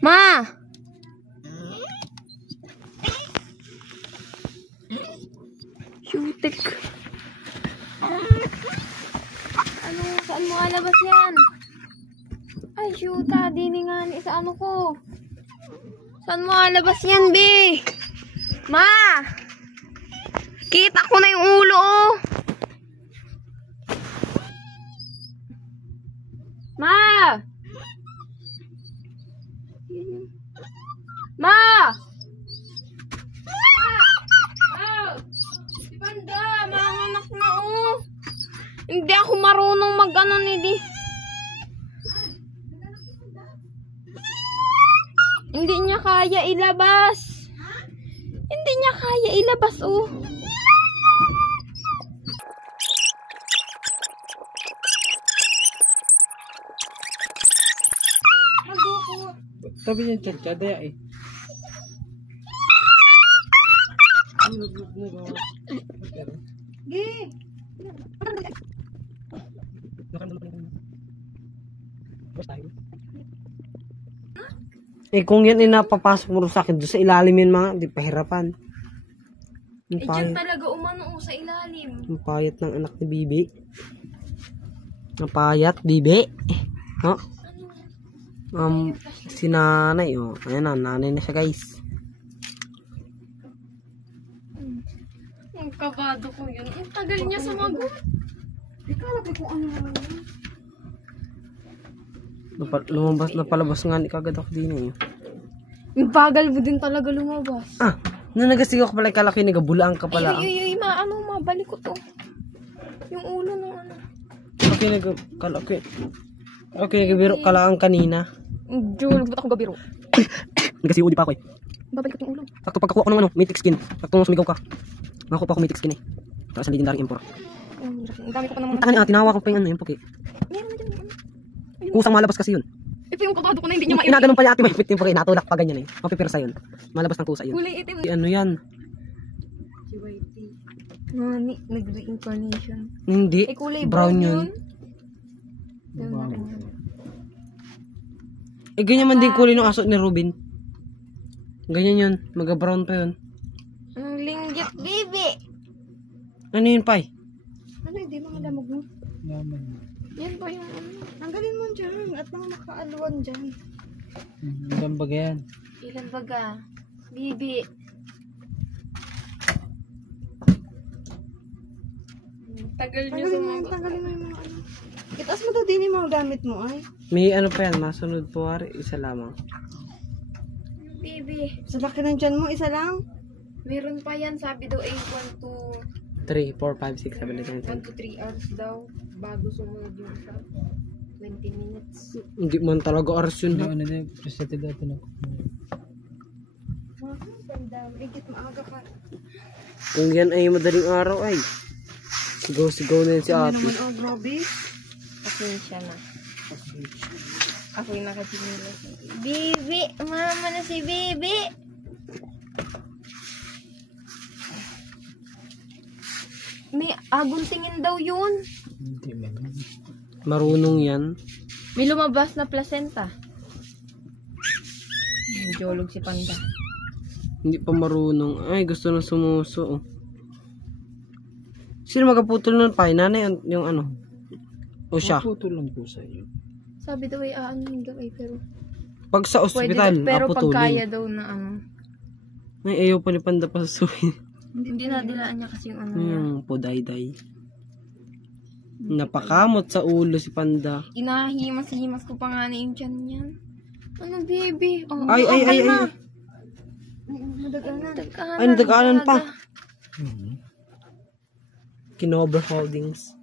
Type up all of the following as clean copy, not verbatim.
Ma! Shutik. Ano? Saan mo alabas yan? Ay, shoota. Dini nga ni sa ano ko. Saan mo alabas yan, be? Ma! Kita ko na yung ulo, oh. Ma! Ma! Si Panda, manganak na, oh. Hindi ako marunong mag-ano nidi. Hindi niya kaya ilabas. Hindi niya kaya ilabas, oh. Sabi niya chat-chat eh. Eh kung yan napapasok mo sa akin doon sa ilalim yun mga, di pahirapan. Eh dyan talaga umano sa ilalim. Ang payat ng anak ni Bibi. Ang payat, Bibi. No? Si nanay, oh. Ayan na, nanay na siya, guys. Ang kabado ko yun. Ang tagal niya sa magot. Ikala ko kung ano naman yun. Napalabas nga ni kagad ako din eh. Yung bagal mo din talaga lumabas. Ah, nanagasig ako pala kalaki, nagabulaan ka pala. Ay, mabalik ko to. Yung ulo ng ano. Okay, nagabiro ka lang kanina. Jul, ba't ako gabiro? Nagasiwo di pa ako eh. Babalik ko yung ulo. Sakto pagkakuha ko ng mythic skin. Sakto sumigaw ka. Nakakuha pa ako mythic skin eh. Tapos ang legendary emperor. Ang dami ko pa naman. Tinawa ko pa yung yung puki. Meron na dyan. Kusang malabas kasi yun. Ito yung kabado ko na hindi niya Inaganon pa niya ate, may fit yung puki. Natulak pa ganyan eh. Mapipirsa yun. Malabas ng kusa yun. Kulay itim. Ano yan? Nani, nag-reincarnation. Hindi. Kulay brown yun. Ganyan man din kulay ng aso ni Robin. Ganyan yun. Maga-brown pa yun. Ang linggit, baby. Ano yun, Pai? Ano, hindi mga damag mo? Yaman. Yan pa yung ano. Tanggalin mo dyan at nang makaaluan dyan. Ilan baga yan? Ilan baga? Bibi. Tagal nyo sumagot. Tanggalin mo yung mga ano. Itaas mo daw din yung mga gamit mo ay. May ano pa yan, masunod po hari, isa lamang. Bibi. Sa laki ng dyan mo, isa lang? Meron pa yan, sabi daw ay 1 to 3, 4, 5, 6, 7, 8, 9, 1 to 3 hours daw bago sumunod yung sa 20 minutes. 10. Hindi man talaga oras yun. Ano na, presented natin ako. Bigit maaga ka. Kung yan ay madaling araw ay sigaw-sigaw na yan si ate. Ano naman, oh, grabe. Pasensya na. Ako'y nakasinilas. Bibi! Mama na si Bibi! May agong tingin daw yun. Hindi man. Marunong yan. May lumabas na placenta. Jolog si Panda. Hindi pa marunong. Ay, gusto na sumuso. Oh. Sino magaputol nun pa? Nanay yung ano? O siya? Putol lang po sa iyo. Sabi daw ay aanin daw ay pero Pag sa pwede ospital, daw, pero pag kaya aputulin. daw na ano. Ay, ayaw pa ni Panda pasusuin. Hindi nadilaan niya kasi yung ano niya. Puday-day. Napakamot sa ulo si Panda. Inahimas-himas ko pa nga na yung tiyan niyan. Ano, baby? Oh, Ay. Nadaganan. Ay, nadaganan pa. Kinover Holdings.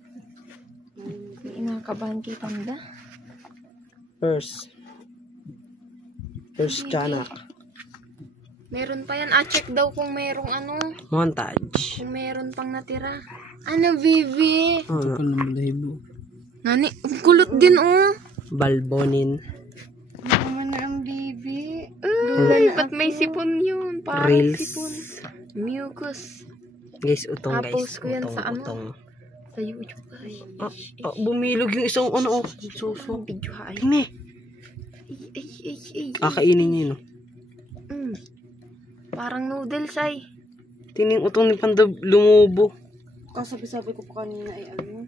Inakabahan kay Panda. First Chanak. Meron pa yan. Check daw kung merong ano. Montage. Kung meron pang natira. Ano, baby? Ano? Nani, kulot din, oh. Balbonin. Naman na ang baby. Ay, ba't may sipon yun? Parang Reels. sipon. Mucus. Guys, utong guys. Tapos ko yan Utong, sa ano? utong. Sa YouTube. Ay, Bumilog yung isang ano. Suso. video ha. Tingnan. Kakainin niya, no? Parang noodles ay. Tining utong ni Panda lumubo. Kasabi-sabi ko pa kanina ay ano,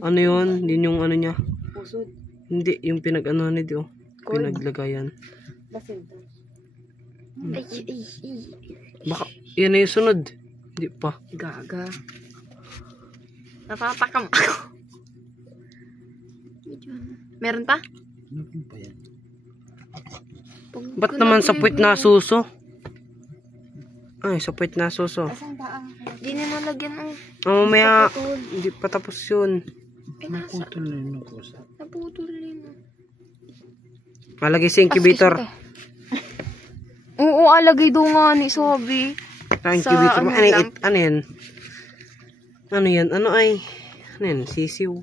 Ano yun? Din yung ano niya. pusod. Hindi, yung pinag-ano nito. Pinaglagayan. Basinta. Baka, yan na yung sunod. Hindi pa. Gaga. Natatakam ako. Meron pa? Ano pa yan? Ba't naman sa puwit na suso? Ay, sa puwit na suso. Asan ba ang Di na nalagyan ang Mamaya, hindi pa tapos yun. May putol na yun ako sa. naputol yun. Malagay sa incubator. Oo, alagay daw nga ni Sobi. Sa incubator. Sa ano Ano, lang? ano yan? Ano yan? Ano ay? Ano yan? Sisiw.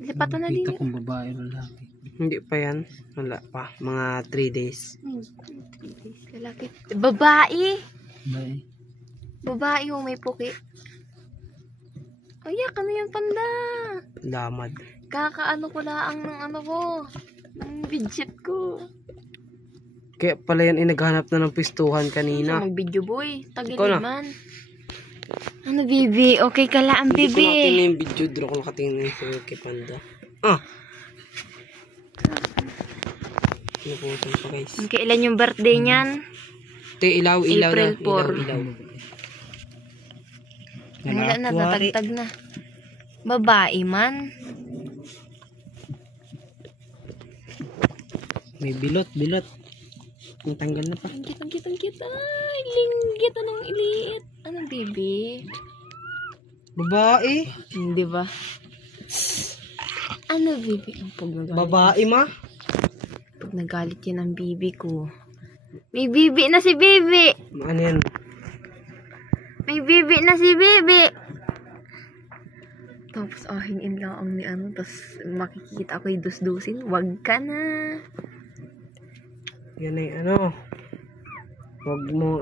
Lipatan na din. Kita kong babae o lalaki. Hindi pa yan. Wala pa. Mga 3 days. Lalaki. Babae. Babae. Babae yung may puki. Ayak, ano yan, Panda? Lamad. Kakaano ko laang ng ano ko. Ng budget ko. Kaya pala yan inaghanap na ng pistuhan Sa kanina. mag-video boy. Tagil Ikaw na. naman. Ano, Bibi? Okay ka lang, Hindi ko nakatingin Bibi. yung video. Draw ko nakatingin yung kay Panda. Ah! Naputol pa guys. Kailan yung birthday niyan? Ito ilaw, ilaw April na. Ilaw, 4. ilaw. Wala na, natagtag na. Babae man. May bilot, bilot. Ang tanggal na pa. Ang cute. Ay, linggit. Anong iliit. Anong Bibi? Babae. Hindi ba? Ano, Bibi? Ang pag nagalit. Babae ma. Pag nagalit yun ang Bibi ko. May Bibi na si Bibi! Ano yan? May Bibi na si Bibi! Tapos ahingin lang ang ni ano. Tapos makikita ko yung dus-dusin. Wag ka na. Yan ay ano. Huwag mo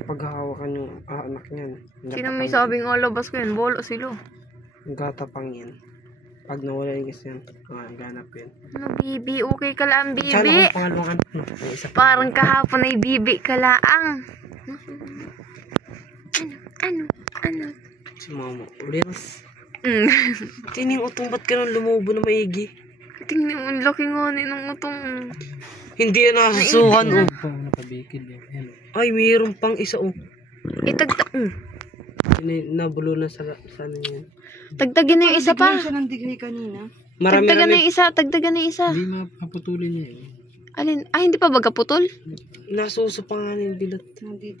paghahawakan yung anak niyan. Sino may sabing alabas ko yun? Bolo sila. Gatapang yan. Pag nawala yung isa yan, ganap yan. Ano, Bibi? Okay ka lang, Sana Bibi? kung pangalawang anak no? May isa pa. Parang kahapon ay Bibi ka laang. Ano? Si mama. Reels. Mm. Tining utong ba't ka nang lumubo na maigi? Tingnan mo, ang laki nga ni ng utong. Hindi yan nakasusuhan oh. Ano pa ako nakabikil yan. Yan. Ay, mayroon pang isa oh. Itagtag. Nabulo na sa ano yan. Tagtagan na yung isa pa. siya ng degree kanina? Tagtagan na Marami-rami. yung isa. Tagtagan na yung isa. Hindi mapaputulin niya eh. Alin? Ay, hindi pa baga putol? Nasuso pa nga ng bilot. Hindi.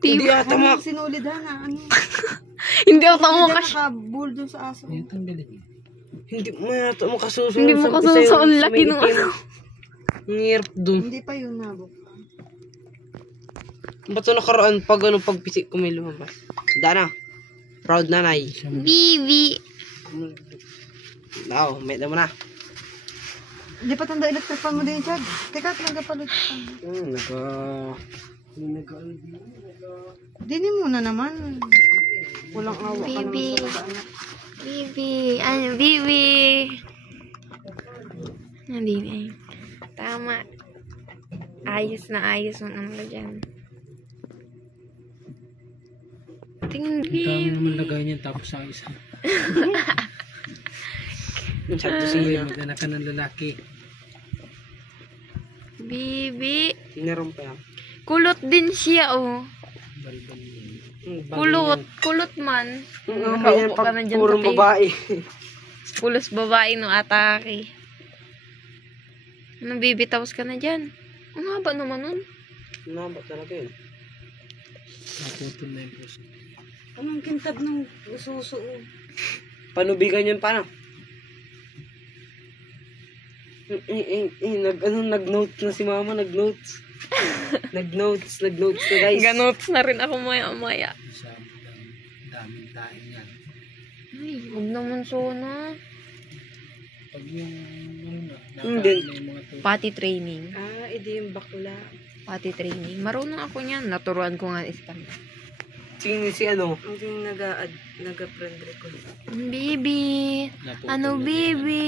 Hindi ata mak. Sinulid ha na ano. Hindi ako tamo Hindi kasi. nakabul dun sa aso. Kaya tanggalin niya. Hindi mo yata makasuso. Hindi mo kasuso. Ang laki nung ano. Ang hirap dun. Hindi pa yun nabok. Ba't ito nakaraan pag ano pagpisik ko may lumabas? Dana. Proud nanay. Bibi. Wow, may mo na. Hindi pa tanda electric fan mo din, Chad. Teka, nagapalot. Dini muna naman. Walang awa ka naman Bibi. sa mag-anak. Bibi. Ano, Bibi? Hindi na yun. Tama. Ayos na ayos ang ano dyan. Tingin, Ang dami Bibi. naman lagay niya tapos ang isa. Yung chat to Sige, siya. mag-anak ka ng lalaki. Bibi. Meron pa yan. Kulot din siya, oh. Balbal yun. Kulot. Kulot man. Nakaupo Nakaupo ka na dyan purong sa tape. babae. Pulos babae no atake. Ano, Bibi, tapos ka na dyan. Ang haba naman nun. Nabot talaga yun. Naputol na yung puso. Anong kintab ng suso? Panubigan yun paano? Nag-notes na si mama, nag-notes. nag-notes na guys. Ganots na rin ako maya-maya. Sa daming tayo niyan. Ay, huwag naman sona. Pag yung ano na, Hindi. nakain na yung mga tuto. Potty training. Edi yung bakla. Potty training. Marunong ako niyan. Naturuan ko nga Espanya. Sino si ano? Ang yung nag-friend request. Bibi. Naputol Ano, na Bibi?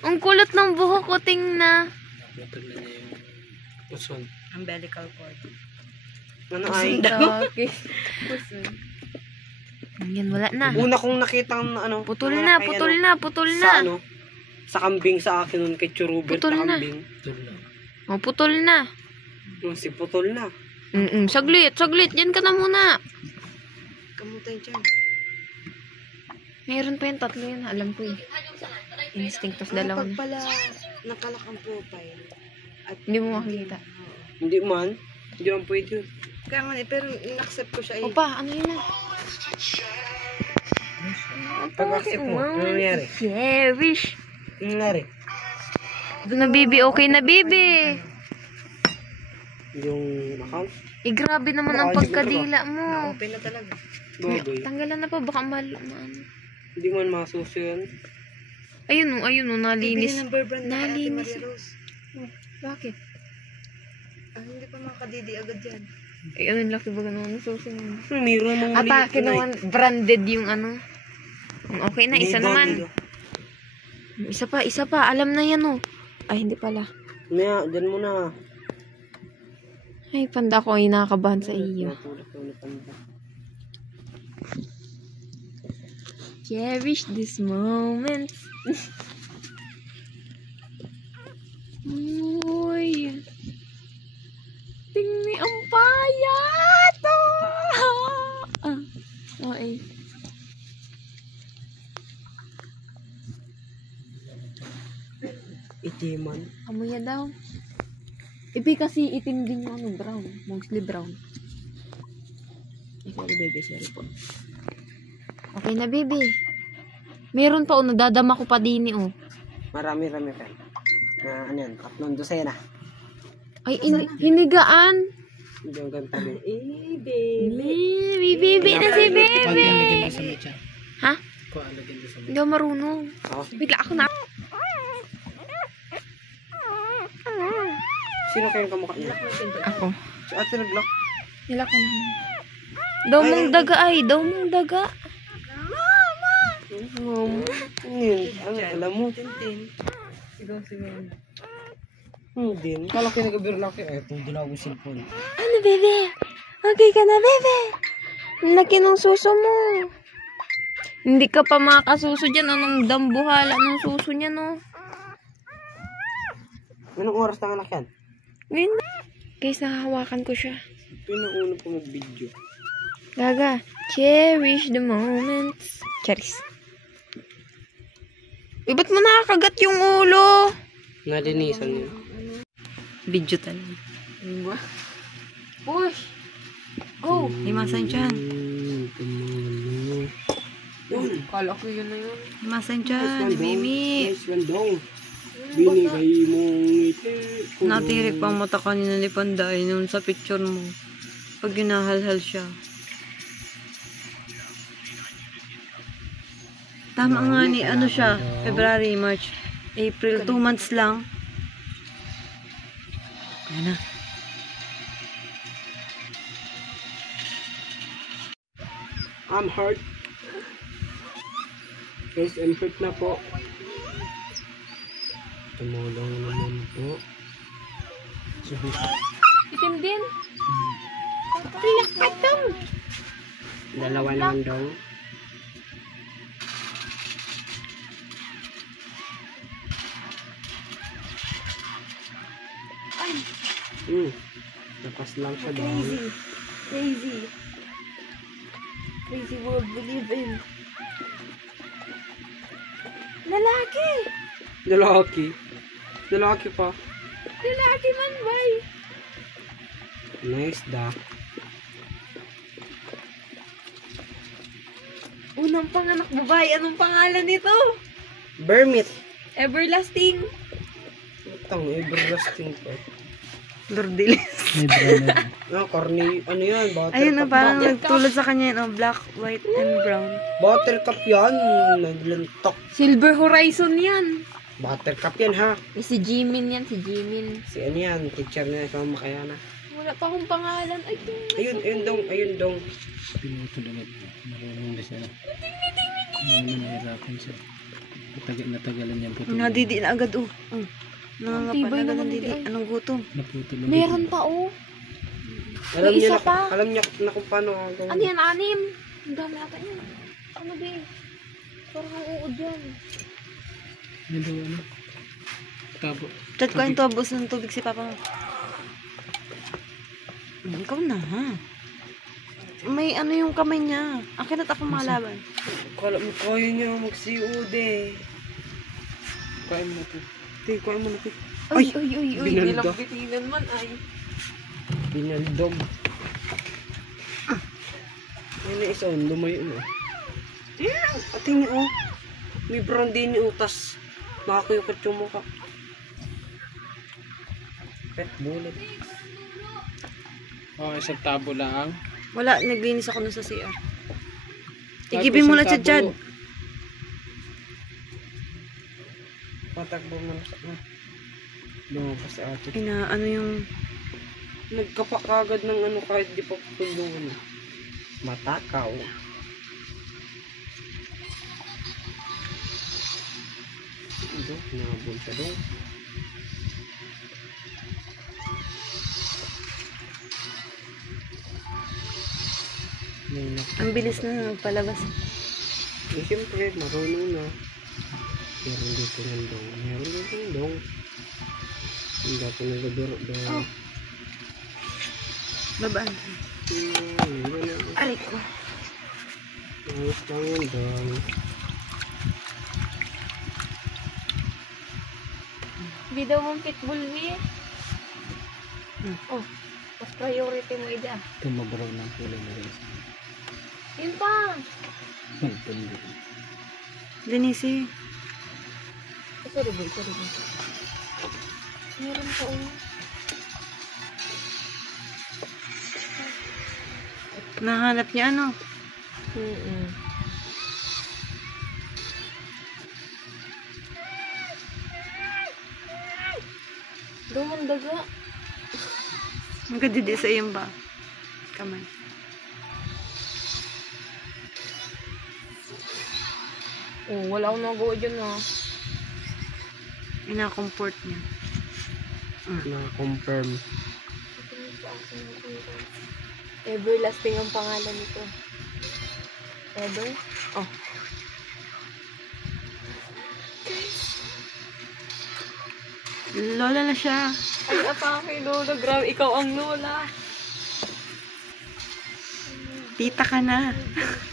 Ang kulot ng buhok ko, tingna. Naputol na niya yung puson. Umbilical cord. Ano ay? Okay. Yan, wala na. Una kong nakita ng ano. Putol mga na, kay putol ano, na, putol Sa na. ano? Sa kambing sa akin nun kay Churubert Putol na na. kambing. Putol na. Oh, putol na. Si putol na. Saglit, saglit. Yan ka na muna. Kamutan dyan. Mayroon pa yung tatlo yun. Alam ko eh. Instinct of dalawa Pag na. pala nakalak ang profile. At Hindi mo makikita. Hindi man. Hindi man pwede yun. kaya man eh, pero in-accept ko siya eh. Opa, ano yun na? Pag-accept mo, ano nangyari? Cherish. Ano nangyari? Na bibi, okay na bibi. Yung account? Eh, grabe naman ang pagkadila mo. Open na talaga. Baboy. Tanggalan na pa, baka maano. Hindi man masuso yun. Ayun o, nalinis. Bibili ng Burr brand na Ate Nalinis. Maria Rose. Bakit? Hindi pa makadidi agad yan. Eh, ano laki ba ganun? Susi mo. Mayroon mong Atake naman, branded yung ano. Okay na, isa naman. Isa pa, alam na yan oh. Ay, hindi pala. Maya, dyan mo na. Ay, panda ko ay nakakabahan sa iyo. Natulak ko na panda. Cherish this moment. Uy. Tingni ang payat. Okay. Itiman. Amoy daw. Ipi kasi itim din yung ano, brown. Mostly brown. Ay, sorry baby, sorry po. Okay na baby. Meron pa nadadama ko pa din oh. Marami-rami pa. Ano yan? 3 dosena. Ay, hinigaan. Hindi ang ganda mo. Baby na si Kuha baby. lagyan mo sa mecha. Ha? Kuha lagyan mo sa mecha. Hindi ako marunong. Oh. Bigla ako na. Sino kayong kamukha niya? Ako. Si Ate nag-lock. Nila ko naman. Daw mong daga ay. Daw mong daga. Mom. Ano, alam mo? Tintin. Sigaw si Mama. Hindi. Kala ko nag-abir lang kayo. Eh, itong dilaw yung cellphone. Ano bebe? Okay ka na bebe? Laki ng suso mo. Hindi ka pa makasuso dyan. Anong dambuhala ng suso niya no? Anong oras na anak yan? Ngayon na. Guys, nahahawakan ko siya. Ito yung una po mag-video. Gaga. Cherish the moments. Cherish. Eh, ba't mo nakakagat yung ulo? Nalinisan niya. Video talaga. Push. Go. Himasan dyan. Kala ko yun na yun. Himasan dyan, Mimi. Nice one daw. Binigay mong ngiti. Natirik pa ang mata kanina ni Panday nung sa picture mo. Pag ginahalhal siya. Tama nga ni ano siya, February, March, April, 2 months lang. Kaya na. I'm hurt. Guys, I'm hurt na po. Tumulong naman po. Itim din. Dalawa naman daw. Lakas lang siya daw. Crazy. Crazy world we live in. Lalaki. Lalaki. Lalaki pa. Lalaki man, bay. Nice da. Unang panganak babae. Anong pangalan nito? Bermit. Everlasting. Itang everlasting pa. Lordilis. May brown. Corny. Ano yan? Bottle Ayun na, cup. parang nagtulad sa kanya yun, black, white, and brown. Bottle cup yan. Naglantok. Silver Horizon yan. Bottle cup yan ha. Eh, si Jimin yan, si Jimin. Si ano yan? Teacher niya sa Makayana. Wala pa akong pangalan. Ay, Ayun dong. Pinutol ulit. Marunong na siya. Ano nahirapan siya. Natagalan niya po. Nadidi na agad, oh. Oh. Nangangapa Tibay na agad naman ang didi. hindi, ay. Anong gutom? Naputo lang. Meron pa, oh. Alam May niya isa na, pa. alam niya na kung paano ang gawin. Ano yan, 6? Ang dami ata yan. Ano ba eh? Parang ang uod yan. Nandun ano? Tabo. Chat ko yung tubos ng tubig si Papa mo. Ikaw na, ha? May ano yung kamay niya. Akin at ako malaban. Kala mo kaya niya mag-COD eh. Kain mo na ito. Te, kain mo na ito. Uy, uy, uy, uy. binalda. Bilang bitinan man ay. Binaldog. Ayun na isa, lumayo na. Ating niyo, oh. May brown din yung utas. Nakakuyukot yung mukha. Pet bullet. Oh, isang tabo lang. Wala, naglinis ako nun sa CR. Kahit Igibin mo na isang Chad. tabo. Patakbo mo na sa... Lumabas sa atin. Ano yung... Nagkapak agad ng ano kahit di pa putulong ano. Matakaw. Ito, nabol ka doon. Ang bilis na nagpalabas. Eh, siyempre, marunong na. Meron dito ng dong. Meron dito ng dong. Hindi ako nagbiro dong. Babaan. Aray ko. Ayos lang yung dong. Hindi daw mong pitbull, Mi. Oh, mas priority mo ida. Tumabaraw ng kulay na rin. Yun pa. Nagpundi. Denise. Sorry, boy. Meron pa, oh. Nahanap niya ano? Dumang daga. Magkadidi sa iyong ba? Kamay. Oh, wala akong nagawa dyan, ah. Ina-comfort niya. Na-confirm. Everlasting ang pangalan nito. Ever? Oh. Lola na siya. Ay, apa kay Lola. Grabe, ikaw ang Lola. Tita ka na.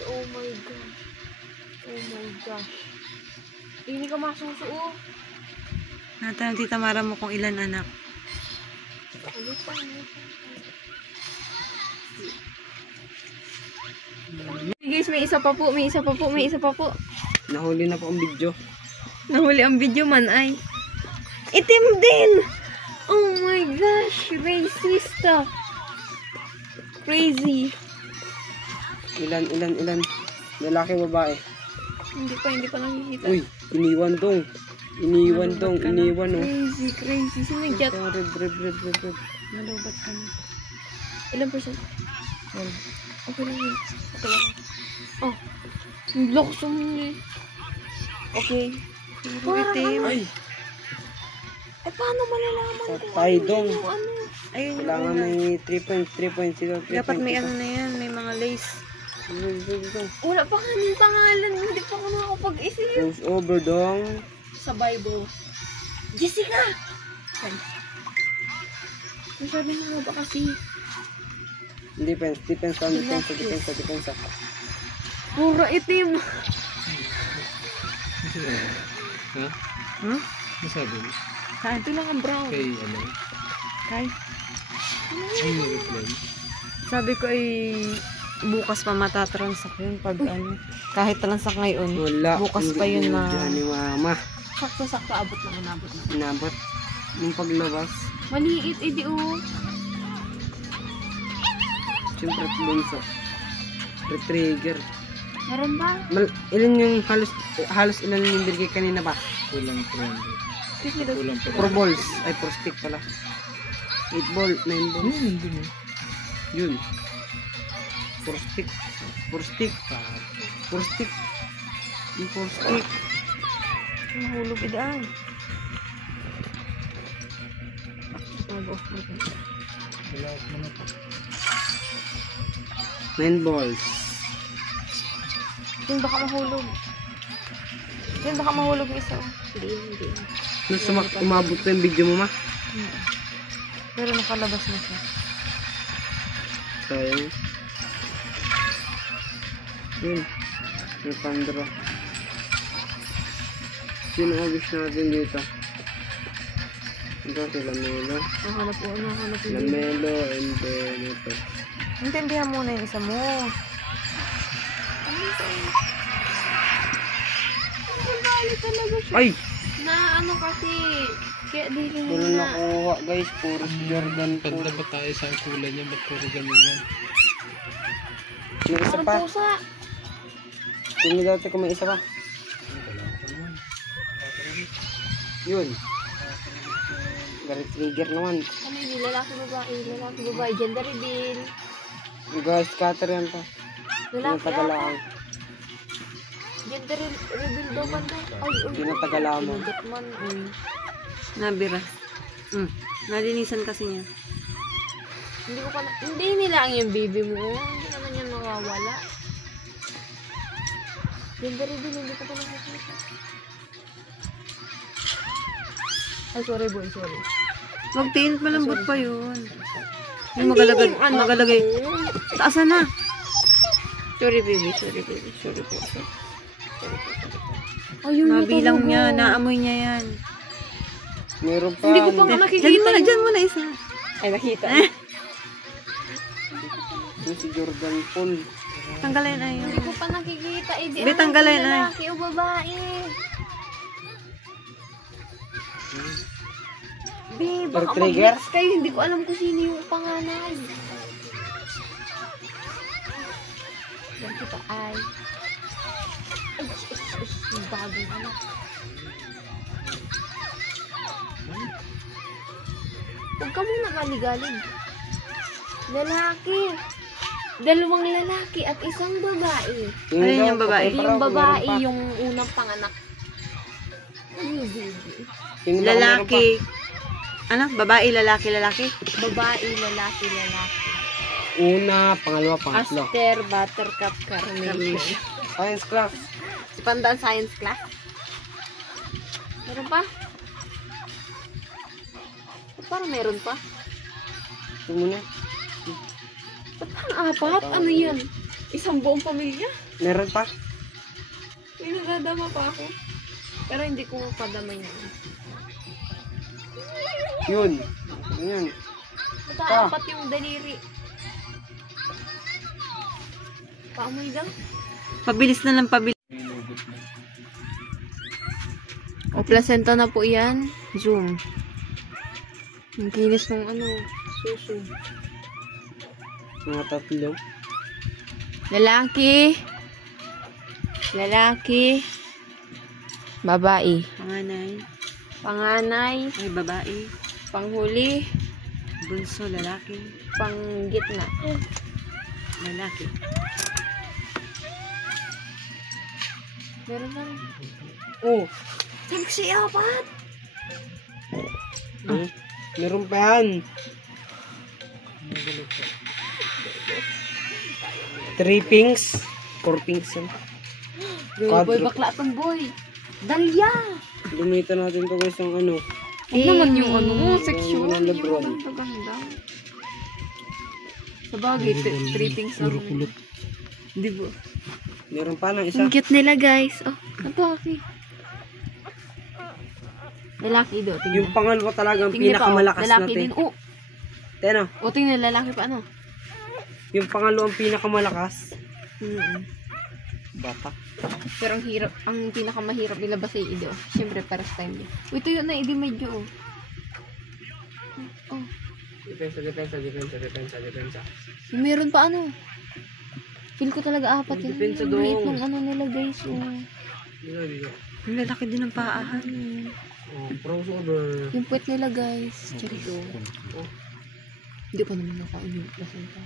Oh my gosh. Oh my gosh. Hindi ka masusuo. Natanong Tita Mara mo kung ilan anak. Ano pa? Guys, may isa pa po. May isa pa po. May isa pa po. Nahuli na po ang video. Nahuli ang video man ay. Itim din! Oh my gosh! Racista! Crazy! Ilan? Lalaki, babae. Hindi pa nakikita. Uy, iniwan dong. Iniwan oh. Crazy. Sino nag-chat? Red. Nalubat ka na. Ilang percent? Okay lang yun. Okay lang. Oh. Ang lakas mo niya. Okay. Puro itim. Ay, Eh, paano malalaman kung patay ano dong. yung ano? Ayun yung Kailangan una. may 3 points, 3 points. Dapat may ano na yan. May mga lace. Wala pa kaming pangalan. Hindi pa ako nakakapag-isip. Goes over dong. Sa Bible. Jessica! Masabi mo ba kasi? Defense. Puro itim. Ha? Hmm? Masabi mo? Saan? Ito lang ang brown. Kay ano? Kay? Ay, reply. Sabi ko ay bukas pa matatransak yun pag ano. Kahit transak ngayon. Wala. Bukas pa yun na. Diyan ni mama. Sakto-sakto abot na inabot na. Inabot. Yung paglabas. Maliit, edi oh. Siyempre plunso. Retrigger. Meron ba? Ilan yung halos ilan yung binigay kanina ba? Kulang 300. Excuse me, daw. Kulang 4 balls. Ay, 4 stick pala. 8 ball, 9 balls. Hindi mo. Yun. 4 stick. 4 stick. 4 stick. Yung 4 stick. Mahulog idaan. Mag-off mo ito. Wala mo na po. 9 balls. Yun baka mahulog. Yun baka mahulog yung isa. Hindi. Umabot pa yung video mo, ma? Pero nakalabas na siya. Sayang. Yun. May pandra. Sino abis natin dito? Ito si Lamelo. Nahanap po. Lamelo and then ito. Intindihan muna yung isa mo. Ay! Na ano kasi, kaya di rin Wala nakuha guys. Puro si Jordan po. Ganda ba tayo sa kulay niya? Ba't puro ganun yan? Yung isa Parang pa. pusa. Tingnan dati kung may isa pa. Yun. Garit trigger naman. Ano yun? Lalaki babae. Gender reveal. Guys, scatter yan pa. Yung Lalaki tagalaan. Gender reveal daw ba na? Ay. Yung tagalaan mo. Pinagitman. Nabira. Nalinisan kasi niya. Hindi nilang yung baby mo. Hindi naman yan mawawala. Gender reveal, hindi ko pa nakikita. Ay, sorry boy, sorry. Magtiin, malambot pa yun. Yung Hindi magalagay. yung anak Magalagay. mo. Taasan na. Sorry baby. Sorry po. Ayun, Nabilang natulog niya. ko. Naamoy niya yan. Meron pa. Hindi ko pa nga nakikita. Diyan muna isa. Ay, nakita. Yung si Jordan Paul. Tanggalin na yun. Hindi ko pa nakikita. Eh, di Be, alam tanggalin, kung ay. lalaki o babae. Be, baka Per trigger? mag-mix kayo. Hindi ko alam kung sino yung panganay. Yan kita ay. Yung bagong anak. Huwag ka muna galig-galig. Lalaki. Dalawang lalaki at isang babae. Alin yung babae? Yung babae, yung unang panganak. Ano yung baby? Lalaki. Ano? Babae, lalaki, lalaki? Babae, lalaki, lalaki. Una, pangalawa, pangatlo. Aster, Buttercup, Carnation. Science class. Pandaan science class. Meron pa? Parang meron pa. Ito muna. Ba't parang apat? Ano yan? Isang buong pamilya? Meron pa. May nagdadama pa ako. Pero hindi ko padama yan. Yun. Yun. Basta Ah. apat yung daliri. Paamoy daw. Pabilis na lang, pabilis. O, placenta na po yan. Zoom. Ang kinis ng suso. Mga tatlo. Lalaki. Babae. Panganay. Panganay. Ay, babae. Panghuli. Bunso, lalaki. Panggitna. Lalaki. Meron na rin. Oh. Sabi ko siya, apat. Meron pa yan. 3 pinks. 4 pinks yan. Boy, Quadruple. bakla tong boy. Dalya. Gamitan natin to guys ng ano. Huwag naman yung section. Yung Lebron. Yung maganda. Sabagay, 3 things lang. Di ba? Meron pa ng isa. Ang cute nila, guys. Oh, ito aki. Lalaki do. Tingnan. Yung pangalawa talaga ang Tingnan pa, oh. pinakamalakas Lalaki natin. din. Oh, Tena, oh, tingnan lalaki pa ano. yung pangalawa ang pinakamalakas. Bata. Pero ang hirap, ang pinakamahirap nilabas ay Ido. Siyempre, first time niya. Uy, tuyo na, Ido medyo, oh. Oh, Depensa. meron pa ano. Feel ko talaga apat yun. Depensa Ang liit dong. ng ano nila, guys. Oh. Ang lalaki din ng paahan. Crossover. Yung puwet nila, guys. Charis. Hindi pa naman nakain yung placenta.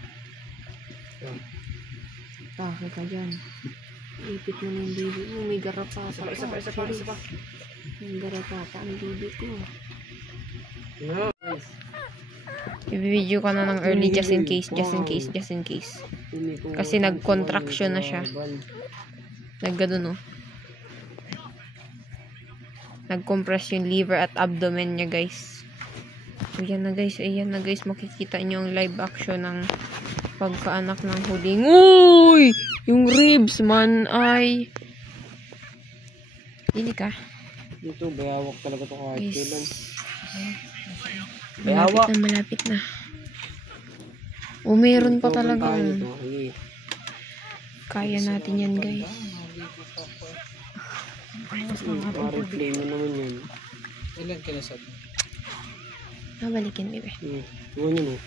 Taka ka dyan. Ipit mo na yung baby mo. May garap pa. Isa pa. Ang garapata ang bibi ko. No, guys. I-video ka na ng early just in case. Kasi nag-contraction na siya. Nag-gano, no? Nag-compress yung liver at abdomen niya, guys. So, ayan na, guys. Makikita nyo ang live action ng pagkaanak ng huling. Uy! Yung ribs, man, ay... Dini ka. Dito, bayawak talaga ito kahit Guys. kailan. Malapit na. O, meron pa talaga. Kaya natin yan, guys. Parang flame mo naman yun. Ilan kinasab? Balikin, bebe. Iwan yun,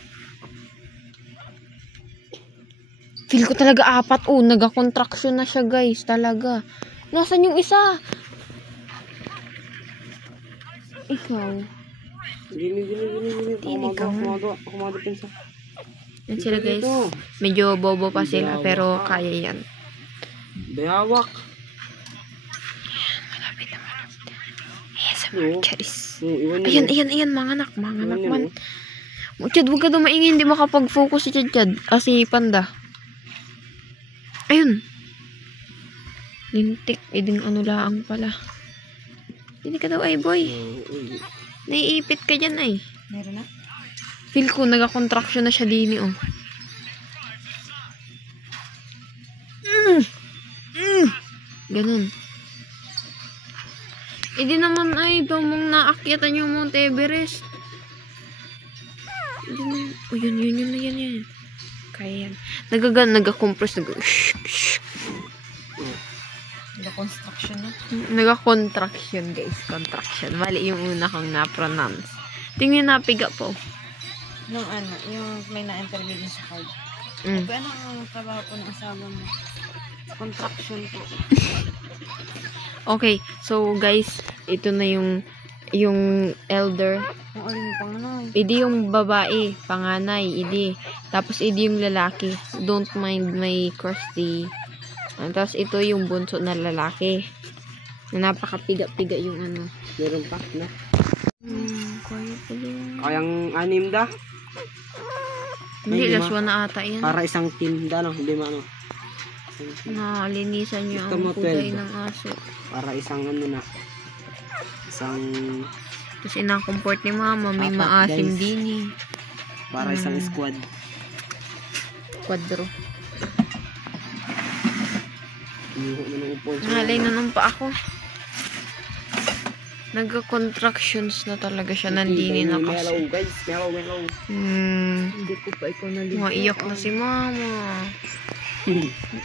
Feel ko talaga 4. Oh, naga-contraction na siya, guys. Talaga. Nasaan yung isa? Ikaw. Gini. Tinikaw. Kumado pinsa. Yan sila, guys. Medyo bobo pa sila, pero kaya yan. Bayawak. Malapit na. ASMR, Charis. Iwan yun. Ayan, mga anak man. Chad, huwag ka daw maingay, hindi makapag-focus si Chad. Si Panda. Ayun. Lintik, eding ano laang pala. Hindi ka daw, ay boy. Naiipit ka dyan, ay. Meron na? Feel ko, naga-contraction na siya dini, oh. Ganun. Hindi naman ay mong naakyatan yung Mount Everest. Oh, yun. Kaya yan. Naga-compress. Nag-construction na. Naga-contraction, guys. Contraction. Mali yung una kong na-pronounce. Tingnan na, piga po. Nung yung may na-interview din sa card. Ano ang trabaho po ng asawa mo? Contraction po. Okay, so guys, ito na yung elder. Ang alin pang ano? Idi yung babae, panganay, idi. Tapos idi yung lalaki. Don't mind my crusty. Tapos ito yung bunso na lalaki. Na napakapiga-piga yung ano. Meron pa na. Kaya pa yun. Kayang 6 da. Hindi, Ay, last one na ata yan. Para isang team da, no? Hindi ma, ano. Nalinisan niya Gusto ang mo kulay 12. ng aso. Para isang ano na. Isang... Tapos inakomport ni mama, may 4 maasim guys. din eh. Para isang squad. Quadro. Inuho mo ng upo. Nalay na nung pa ako. Nagka-contractions na talaga siya. Nandini na Melaw, kasi. guys. Melaw. Hindi ko pa ikaw naligo. Maiyak na si mama.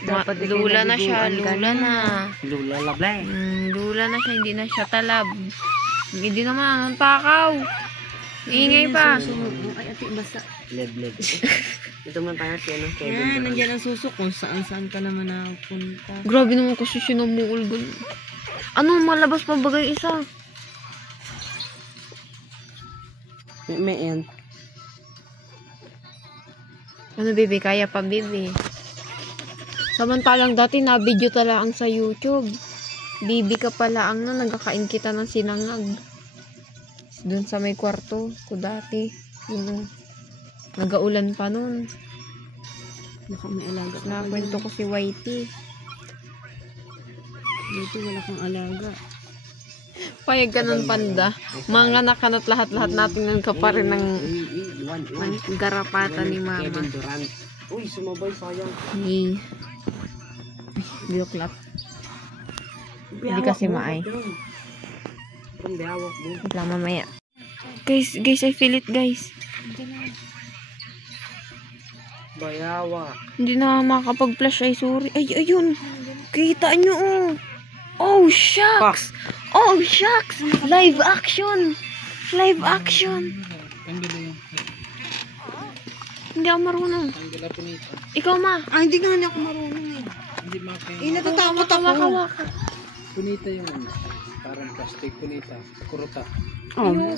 Dapat ikaw Lula na siya. naliguan Lula na. Lula lablay. Lula na siya. Hindi na siya talab. Hindi naman. Ang takaw. Ingay pa. Ay, ate, basta. Led. Ito man tayo si ano. Yan, nandiyan ang susok kung saan ka naman nakapunta. Grabe naman kasi siya namuulgon. Ano, malabas pa bagay isa? May end. Ano, baby? Kaya pa, baby. Samantalang dati na video talaang sa YouTube. Baby ka pala ang nagkakain kita ng sinangag. Doon sa may kwarto ko dati. Yun, nagaulan pa nun. Baka may alaga. Nakakwento ko si Whitey. Dito wala kang alaga. Payag ka nun, Panda. Mga nakanat lahat-lahat natin nang pa rin ng garapata ni Mama. Kevin Durant. Uy, sumabay sayang. Hey. Biyoklap. Hindi kasi maay. Ang biyawak mo. Wait lang, mamaya. Guys, I feel it, guys. Bayawak. Hindi na makakapag-flash. Ay, sorry. Ay, ayun. Kita nyo, oh. Oh, shucks. Oh, shucks. Live action. Tanggalin yung... Hindi ako marunong. Tanggalin po nito. Ikaw, Ma. Hindi nga ako marunong eh. Hindi makakaya. Natatakot ako. Waka. Punita yung ano. Parang plastic punita. Kuruta. Ano,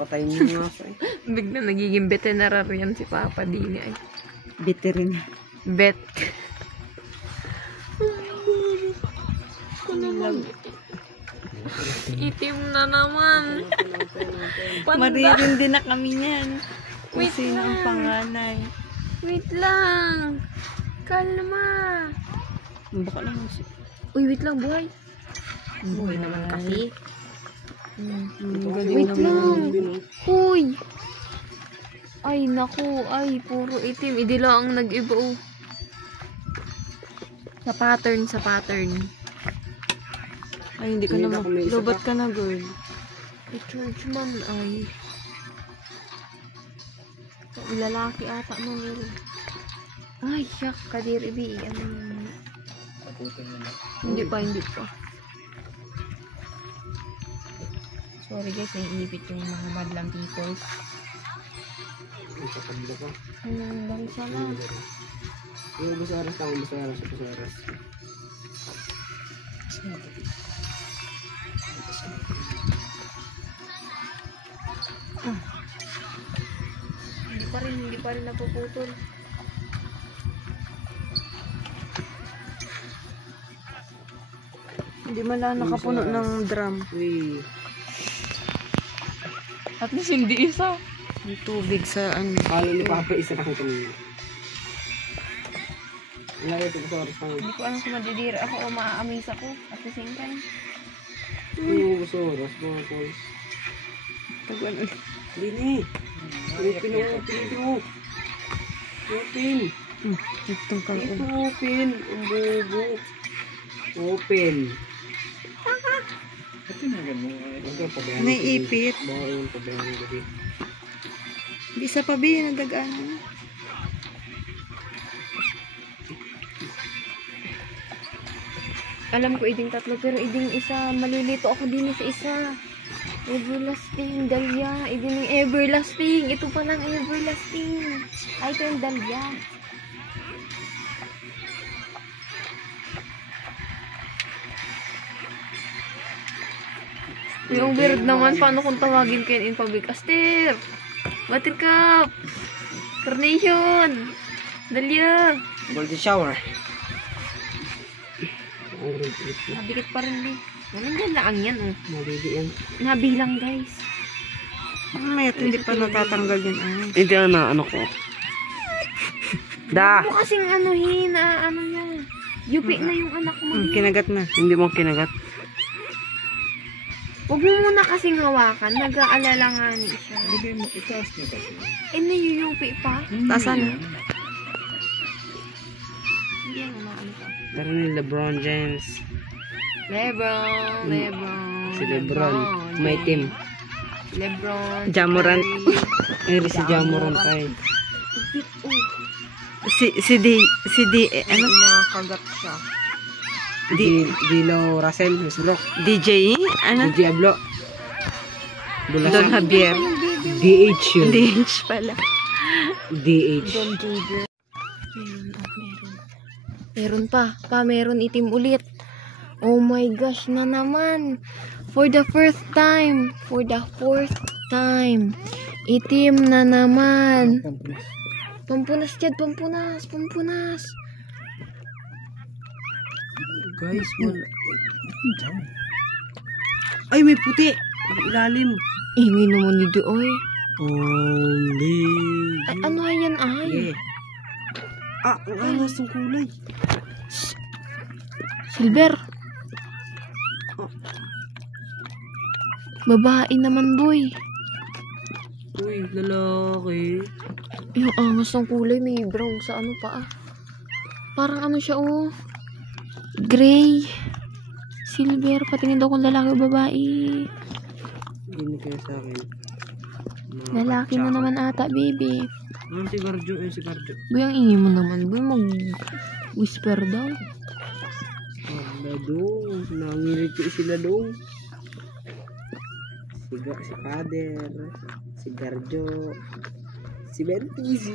patayin niyo nga siya. Bigla nagiging veterinarian si Papa Dini. Ay, Veteran. vet. naman. Itim na naman. Panda. Maririndi na kami niyan. Kung Wait sino ang lang. panganay. Wait lang. Kalma. Baka lang mo siya. Uy, wait lang, buhay. Buhay naman kasi. Wait Wait lang. Uy. Ay, naku. Ay, puro itim. Idila ang nag-iba, oh. Sa pattern, sa pattern. Ay, hindi ka Hindi na ako may isa lobat pa. ka na, girl. I-charge man ay. Lalaki ata mo nila. Ay, yak. Kadiri, bi. Ano yun? Kaputin mo na. Hindi pa, hindi pa. Sorry guys, naiipit yung mga madlang peoples. Ang kakabla ko. Ang dami sana. Yung busaras lang, busaras. Hindi pa rin napuputol. Hindi man lang nakapuno ng drum. Uy. At least hindi isa. Yung tubig sa ano. Kala ni Papa isa lang kanina. Wala ito busaras lang. Hindi ko alam kung madidira ako o maa-amaze ako at the same time. Yung busaras, mga boys. Taguan ulit. Dini. Open. Open. Itong kang Ito open. Ang bobo. Open. Ba't tinagan mo? Okay, pabayaan. Naiipit. Bawal yung pabayaan ng gabi. Di isa pa bi, nadagaan. Alam ko iding tatlo pero iding isa malilito ako din sa isa. Everlasting, Dahlia. Iding yung everlasting. Ito pa lang everlasting. Ay, ito yung Dahlia. Yung weird naman, paano kung tawagin kayo in public? Aster! Buttercup! Carnation! Dahlia! Golden shower. Ang red red na. Nabikit pa rin, di. Nandiyan lang yan, oh. Malili yan. Nabilang, guys. Mamaya hindi pa natatanggal yun. Ay. Hindi na ano ko. Da! Ano kasing anuhin na ano niya. Yupi na yung anak mo. di. Kinagat na. Hindi mo kinagat. Huwag mo muna kasing hawakan. Nag-aalala nga ni siya. Hindi mo itaas niya kasi. Eh, nayuyupi pa. Tasan. Hindi yan, ano pa. Tara ni LeBron James. Lebron. Si LeBron. May team. Lebron. Jamorant. Ay, si Jamorant ay. Si D, ano? Pinakagat siya. Dilo Russell, Westbrook. DJ, ano? Diablo. Don Bulasan. Javier. DH yun. DH pala. DH. Don Jader. Meron pa. Meron itim ulit. Oh my gosh na naman. For the fourth time. Itim na naman. Pampunas, Chad. Pampunas. Guys, wala. Ay, may puti. Ilalim. Ingay naman ni Doy. Only. Ay, ano yan ay? Yeah. Ah, ang angas ng kulay. Silver. Babae naman, boy. Uy, lalaki. Yung angas ng kulay, may brown sa ano pa ah. Parang ano siya oh. Gray. Silver. Patingin daw kung lalaki o babae. Hindi kaya sa akin. Lalaki na naman ata, baby. Ano si Garjo? Si Garjo. Boy, ang ingay mo naman, boy. Mag-whisper daw. Wala dong. Nangiliti sila dong. Si Kader. Si Garjo. Si Bentis.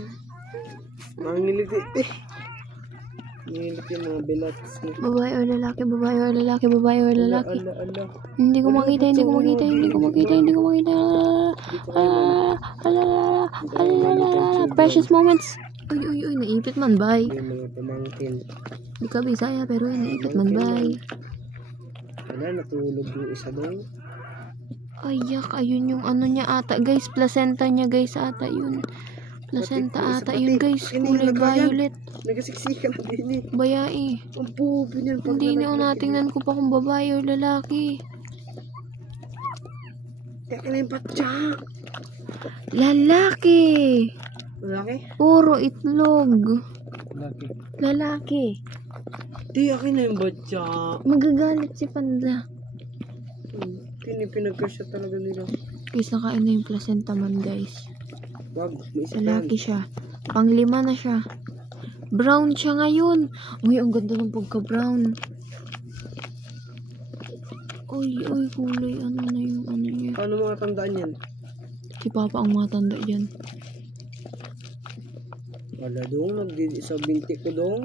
Nangiliti. Nangiliti yung mga belats. Babae o lalaki, babae o lalaki, babae o lalaki. Ala. Hindi ko makita. Precious moments. Uy, naipit man, bye. Yung mga pamangkin. Di ka Bisaya, pero naipit man, bye. Wala, natulog yung isa doon. Ayak, ayun yung ano niya ata, guys. Placenta niya, guys, ata yun. Placenta Pati- ata pati- yun, guys. Ini, Kulay lagayan. violet. Nagasiksikan din eh. Bayai. Ang bobo niyan. pag Hindi na nalaglag natingnan ko pa kung babae o lalaki. Kaya na yung patya. Lalaki. Lalaki? Puro itlog. Laki. Lalaki. Di, akin na yung batya. Magagalit si Panda. Pinagkasya talaga nila. Guys, nakain na yung placenta man, guys. Wag, may isa Lalaki siya. Panglima na siya. Brown siya ngayon. Uy, ang ganda ng pagka-brown. Uy, kulay. Ano na yung ano niya. Paano mga tandaan yan? Si Papa ang matanda dyan. Wala dong, sa binti ko dong.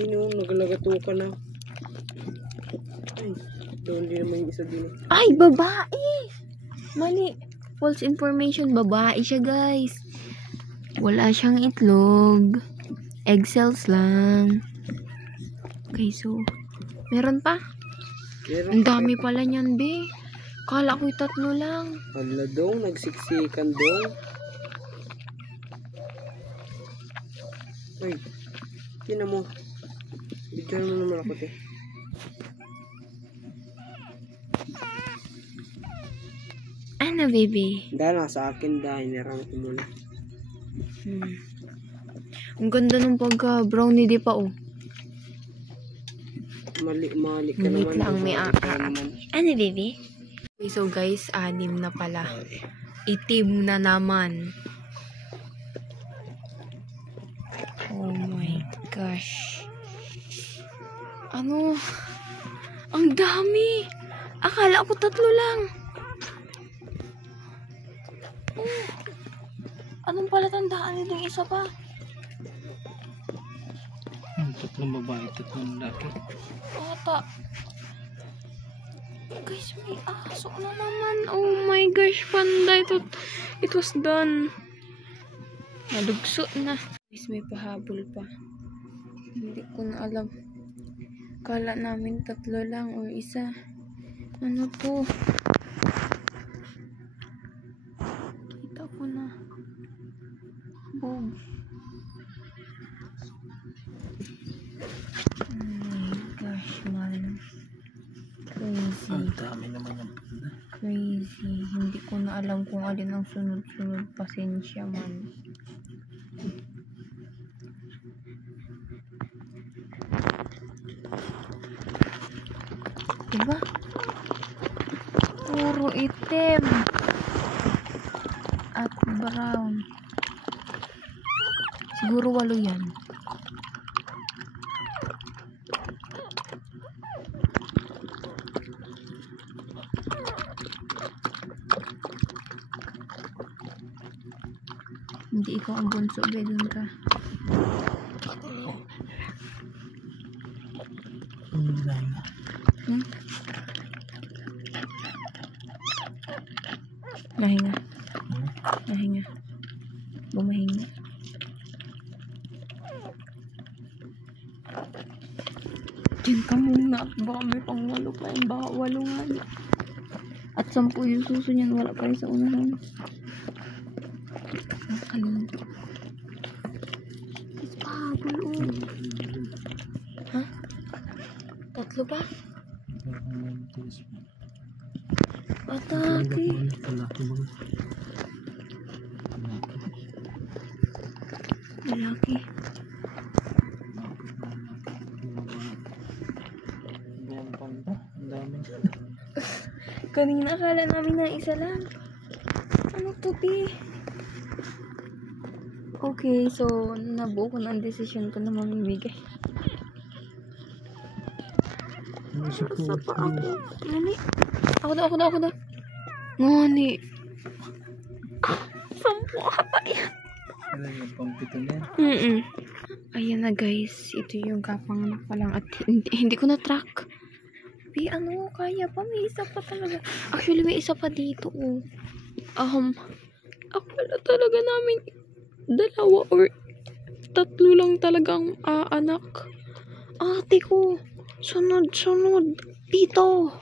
Naglagato ka na. Ay, doon din naman yung isa din. Ay, babae! Mali. False information. Babae siya, guys. Wala siyang itlog. Egg cells lang. Okay, so, meron pa? Ang dami pala niyan, be. Kala ko'y 3 lang. Wala dong, nagsiksikan dong. Ay, tinan mo. Bigyan mo naman ako, te. Ano, baby? Dahil nasa akin dahil nirang ko muna. Ang ganda ng pagka-brownie di pa, oh. Mali ka Minute naman. lang, may mali ka naman. Ano, baby? Okay, so guys, 6 na pala. Itim na naman. Oh my gosh. Ano? Ang dami! Akala ko 3 lang. Oh. Anong palatandaan nito yung isa pa? Tatlong babae, tatlong lalaki. Ata. Guys, may aso na naman. Oh my gosh, Panda. It was done. Nadugso na. Guys, may pahabol pa. Hindi ko na alam. Kala namin 3 lang or isa. Ano to? Kita ko na. Boom. Oh my gosh, man. Crazy. Ang dami naman yung panda. Crazy. Hindi ko na alam kung alin ang sunod-sunod. Pasensya, man. Diba? Puro itim. At brown. Siguro 8 yan. Hindi ikaw ang bunso, bedon ka. Hmm? Nahinga. Nahinga. Bumahinga. Diyan ka muna. Baka may pang 8 pa yun. Baka 8 nga. At 10 yung suso niyan. Wala pa rin sa unahan. Nakalimutan. Ha? 3 ba? Atake. Lalaki. Ang panda. Ang dami. Kanina akala namin na isa lang. Ano to, P? Okay, so nabuo ko na ang desisyon ko na mamimigay. Sa pa ako. Ngani? Ako daw. Ngani? 10 ata yan. Ano yung pampito na yan? Ayan na, guys. Ito yung kapanganak pa lang. At hindi ko na-track. Ano, kaya pa. May isa pa talaga. Actually, may isa pa dito, oh. Akala talaga namin 2 or 3 lang talagang anak. Ate ko. Sunod. Dito.